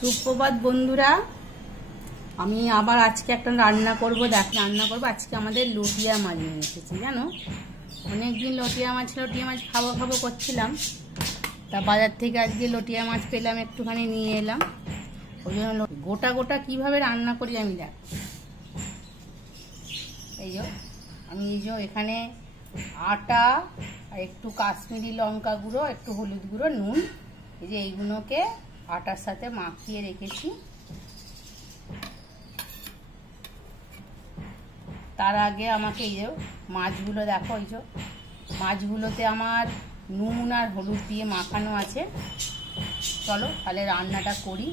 সুপ্রভাত বন্ধুরা, আমি আবার আজকে একটা রান্না করব। আজকে আমাদের লটিয়া মাছ নিয়ে এসেছি। জানো, অনেকদিন লটিয়া মাছ খাবো করছিলাম। তা বাজার থেকে আজকে লটিয়া মাছ পেলাম, একটুখানি নিয়ে এলাম। ওই জন্য গোটা গোটা কীভাবে রান্না করি আমি দেখ। আমি এখানে আটা আর একটু কাশ্মীরি লঙ্কা গুঁড়ো, একটু হলুদ গুঁড়ো, নুন, এইগুলোকে আটার সাথে মাখিয়ে রেখেছি। তার আগে আমাকে মাছগুলো দেখো, মাছগুলোতে আমার নুন আর হলুদ দিয়ে মাখানো আছে। চলো তাহলে রান্নাটা করি।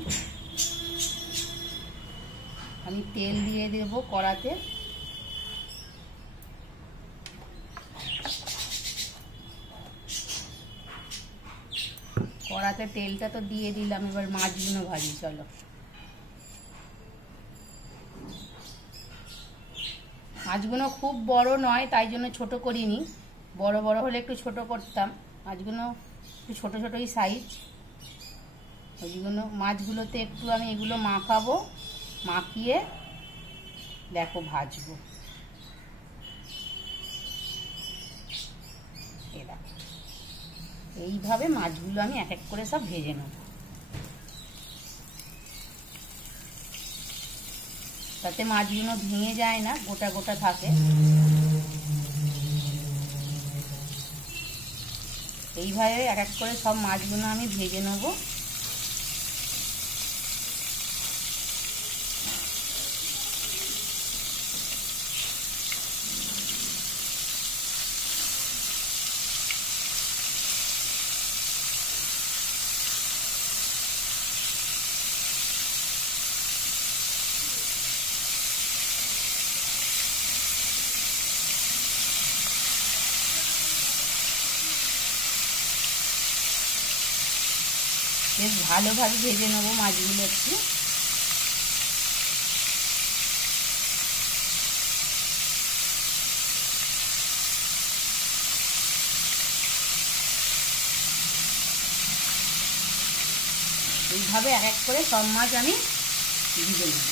আমি তেল দিয়ে দেব কড়াতে। কড়াতে তেলটা তো দিয়ে দিলাম, এবার মাছগুলো ভাজি। চলো, মাছগুলো খুব বড় নয়, তাই জন্য ছোট করিনি। বড় বড় হলে একটু ছোট করতাম। মাছগুলো একটু ছোট ছোটই সাইজ। মাছগুলোতে একটু আমি এগুলো মাখাবো, মাখিয়ে দেখো ভাজবো। এইভাবে মাছগুলো আমি এক এক করে সব ভেজে নেব, তাতে মাছগুলো ভেঙে যায় না, গোটা গোটা থাকে। এইভাবে এক এক করে সব মাছগুলো আমি ভেজে নেব। বেশ ভালোভাবে ভেজে নেবো মাছগুলো একটু। এইভাবে এক এক করে সব মাছ আমি ভেজে নেব।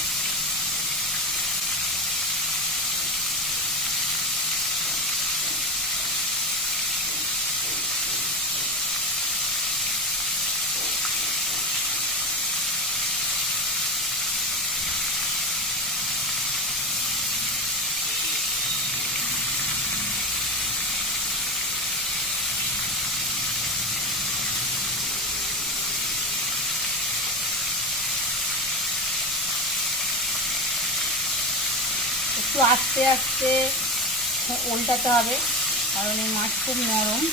একটু আস্তে আস্তে উল্টাতে হবে, কারণ এই মাছ খুব নরম।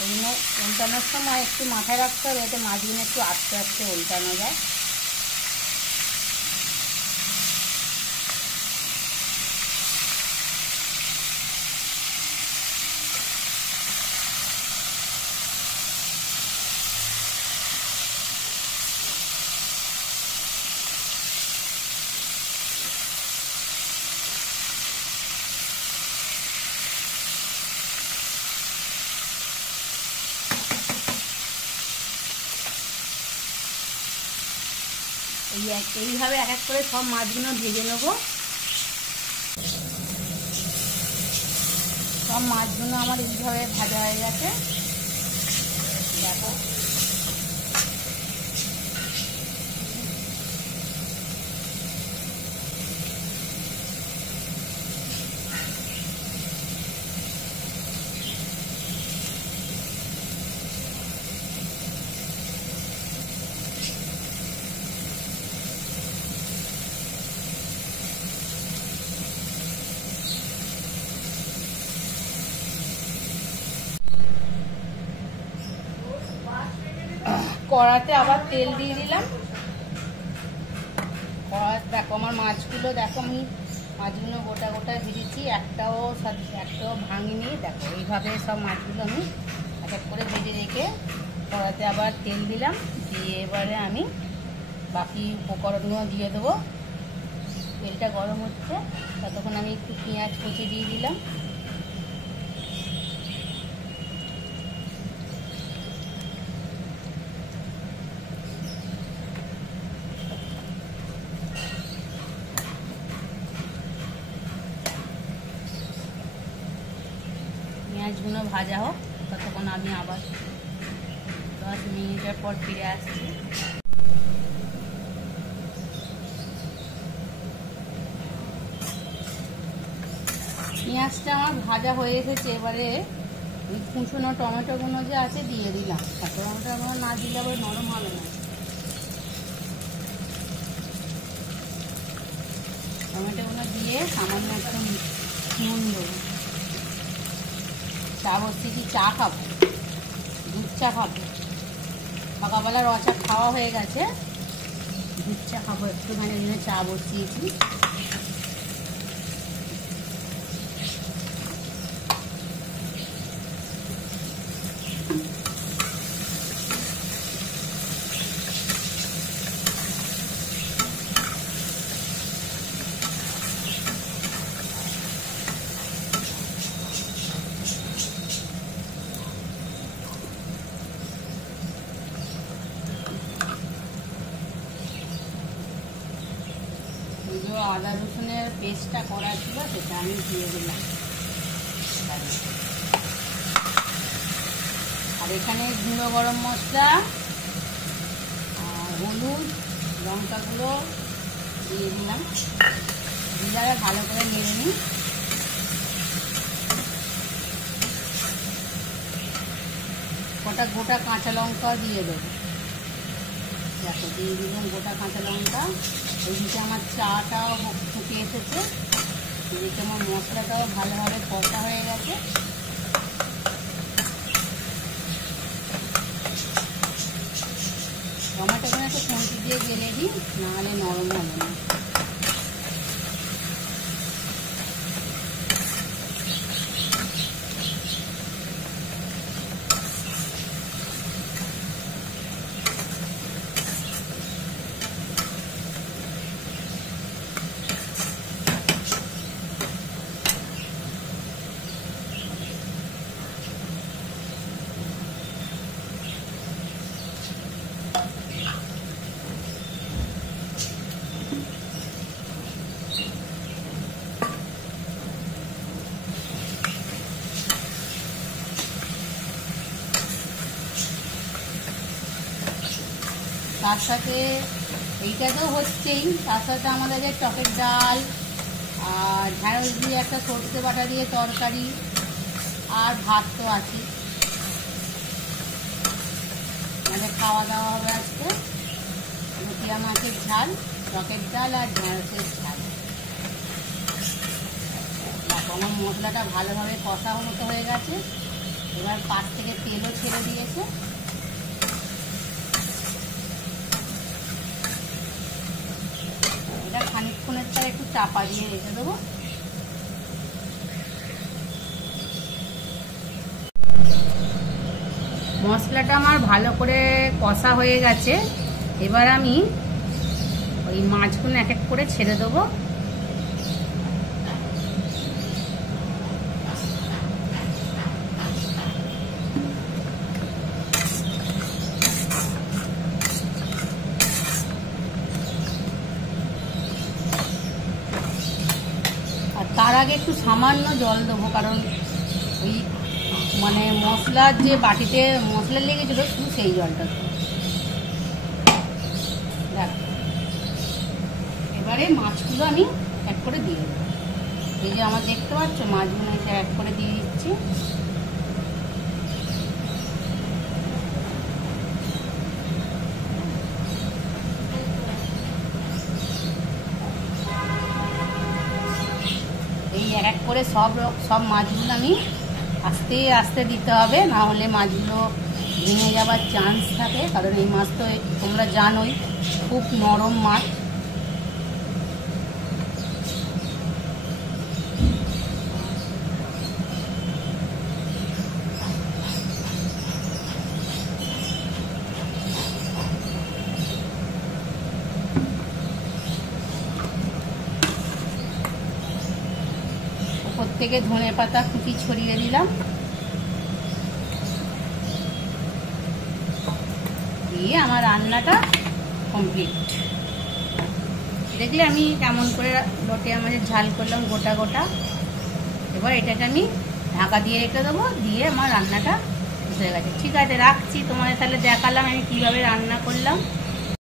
ওই জন্য উল্টানোর সময় একটু মাথায় রাখতে হবে, যাতে মাছগুলো একটু আস্তে আস্তে উল্টানো যায়। এইভাবে এক এক করে সব মাছগুলো ভেজে নেব। সব মাছগুলো আমার এইভাবে ভাজা হয়ে গেছে, দেখো। কড়াতে আবার তেল দিয়ে দিলাম। দেখো আমার মাছগুলো, দেখো আমি মাছগুলো গোটা গোটা ভেজেছি, একটাও ভাঙিনি। দেখো এইভাবে সব মাছগুলো আমি এক এক করে ভেজে রেখে কড়াতে আবার তেল দিলাম। দিয়ে এবারে আমি বাকি উপকরণগুলো দিয়ে দেবো। তেলটা গরম হচ্ছে, ততক্ষণ আমি একটু পেঁয়াজ কুচি দিয়ে দিলাম। মরিচগুলো ভাজা হোক, ততক্ষণ আমি আবার 10 মিনিটের পর ফিরে আসছি। পেঁয়াজটা আমার ভাজা হয়ে এসেছে। এবারে ওই কুচনো টমেটোগুলো যে আছে দিয়ে দিলাম। টমেটোগুলো না দিলে আবার নরম হবে না। টমেটোগুলো দিয়ে সামান্য একটু নুন দেবো। চা বসিয়েছি, চা খাবো, দুধ চা খাবো। সকালবেলা রচা খাওয়া হয়ে গেছে, দুধ চা খাবো একটুখানি, চা বসিয়েছি। আদা রসুনের পেস্টটা করা ছিল সেটা আমি দিয়ে দিলাম। আর এখানে গুঁড়ো গরম মশলা আর হলুদ লঙ্কা গুঁড়ো দিয়ে দিলাম। দিয়ে ভালো করে নেড়ে নিই। গোটা কাঁচা লঙ্কা দিয়ে দেবো। দেখো দিয়ে দিলাম গোটা কাঁচা লঙ্কা। ওইদিকে আমার চাটাও ফুটে এসেছে, এদিকে আমার মশলাটাও ভালোভাবে কষা হয়ে গেছে। টমেটোগুলো একটু খুন্তি দিয়ে গেলে দিই, নাহলে নরম হবে না। তার সাথে এইটা তো হচ্ছেই, তার সাথে আমাদের যে টকের ডাল আর ঢ্যাঁড়স দিয়ে একটা সরষে বাটা দিয়ে তরকারি আর ভাত তো আছে। আমাদের খাওয়া দাওয়া হবে আজকে রুটিয়া মাছের ঝাল, টকের ডাল আর ঢ্যাঁড়সের ঝাল। আমার মশলাটা ভালোভাবে কষা মতো হয়ে গেছে। এবার পাশ থেকে তেলও ছেড়ে দিয়েছে। খানিকক্ষণেরটা একটু চাপা দিয়ে রেখে দেবো। মশলাটা আমার ভালো করে কষা হয়ে গেছে। এবার আমি ওই মাছগুলো এক এক করে ছেড়ে দেবো। তার আগে একটু সামান্য জল দেবো, কারণ ওই মানে মশলার যে বাটিতে মশলা লেগেছিল শুধু সেই জলটা দেবো। দেখ এবারে মাছগুলো আমি এক করে দিয়ে দেবো। এই যে আমার দেখতে পাচ্ছ মাছগুলো এসে এক করে দিয়ে দিচ্ছি। এই এক করে সব মাছগুলো আমি আস্তে আস্তে দিতে হবে, না হলে মাছগুলো ভেঙে যাবার চান্স থাকে। কারণ এই মাছ তো তোমরা জানোই খুব নরম মাছ। উপর থেকে ধনে পাতা কুচি ছড়িয়ে দিলাম, দিয়ে আমার রান্নাটা কমপ্লিট। দেখলে আমি কেমন করে লটে আমাদের ঝাল করলাম গোটা গোটা। এবার এটাকে আমি ঢাকা দিয়ে রেখে দেবো, দিয়ে আমার রান্নাটা হয়ে গেছে। ঠিক আছে, রাখছি। তোমাদের তাহলে দেখালাম আমি কীভাবে রান্না করলাম।